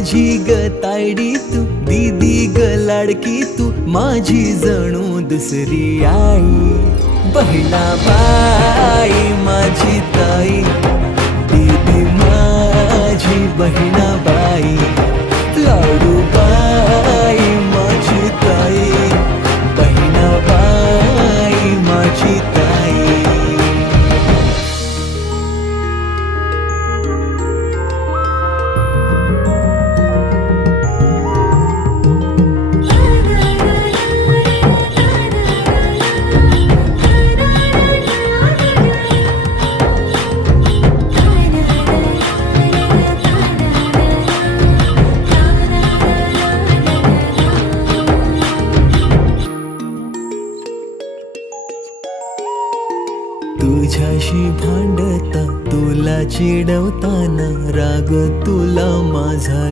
माझी ग तायडी तू, दीदी ग लाडकी तू, माझी जणू दुसरी आई. बहिणाबाई माझी ताई, दीदी माझी बहिणाबाई, लाडूबाई माझी ताई, बहिणाबाई माझी ताई. तुझ्याशी भांडता, तुला चिडवताना, राग तुला माझा